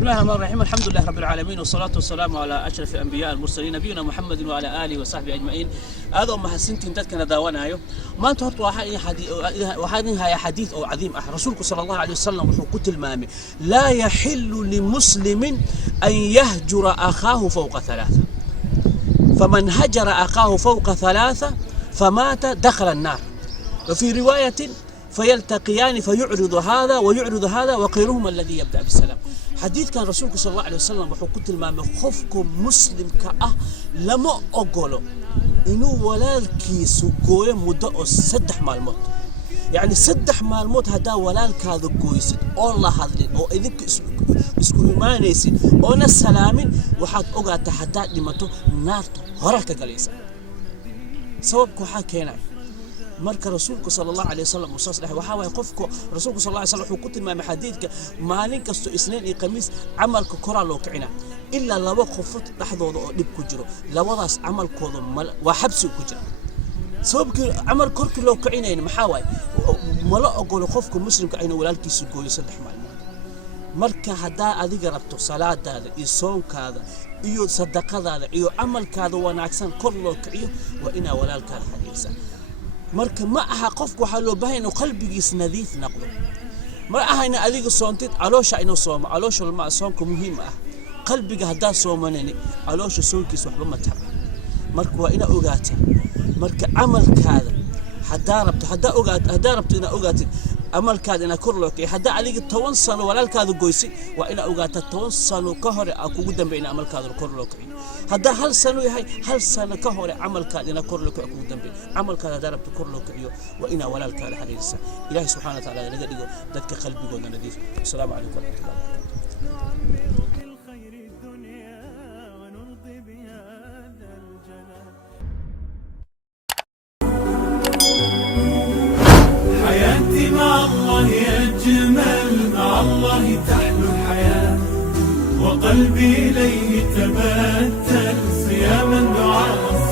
بسم الله الرحمن الرحيم الحمد لله رب العالمين والصلاة والسلام على أشرف الأنبياء المرسلين نبينا محمد وعلى آله وصحبه أجمعين. هذا ما حسنتين تذكر داوانا أيوه ما تحط واحد هاي حديث أو عظيم رسولك صلى الله عليه وسلم وحكوت المامي لا يحل لمسلم أن يهجر أخاه فوق ثلاثة، فمن هجر أخاه فوق ثلاثة فمات دخل النار. وفي رواية فيلتقيان فيعرض هذا ويعرض هذا وخيرهما الذي يبدأ بالسلام. حديث كان رسولك صلى الله عليه وسلم وحكوت المامي خفكم مسلم كأه لما أقوله إنه walaalkiisu gooyo muddo oo 3 maalmood، يعني 3 maalmood hadaa walaalkaada gooysid oo la hadlin oo idinka isku imaanaysid oo na salaamin waxaad ogaataa hadaa dhimato naarta hore ka galaysa. sababku waxa keenay marka rasuulku sallallahu alayhi wasallam waxa way qofku rasuulku sallallahu alayhi wasallam wuxuu ku tilmaamay xadiidka maalin kasto isniin iyo khamiis amalka koraa loo kicina illa laba qofood dhaxdooda oo dhib ku jiro labadaas amalkooda waa xabsi ku jira. sababkii amal korkii loo kicinayna maxaa way mala ogolo qofka muslimka inuu walaalkiisa gooyo 3 maalmood. marka hadaa adiga rabto salaadaada iyo soonkaada iyo sadaqadaada iyo amalkaada wanaagsan kor loo kiciyo waa ina walaalkaada xadiisa. marka ma aha qofku waxa loo baahan inuu qalbigiis nadiif noqdo. ma aha in adiga soontid caloosha inuu soomo caloosha ma soonku muhiim ah. qalbiga hadaa soomanani caloosha soonkiis waxba ma tara. marka waa ina ogaata marka amalkaada hadaa rabto ina ogaatid amalkaada ina kor loo kiciyo hadaa adiga 10 sano walaalkaada goysay waa ina ogaata 10 sano ka hore kugu dambeeyna amalkaada kor loo kiciyo. hadaa hal sano yahay hal sano ka hore amalkaada ina kor loo kiciyo kugu dambeey amalkaada hadaa rabto kor loo kiciyo waa ina walaalkaada xariirsa. ilaahi subhanahu wa ta'ala naga dhigo dadka qalbigooda nadiif. assalaamu alaykum wa rahmatullahi wa barakatuh. حياتي مع الله أجمل، مع الله تحلو الحياة، وقلبي إليه تبتل صياما دعاء.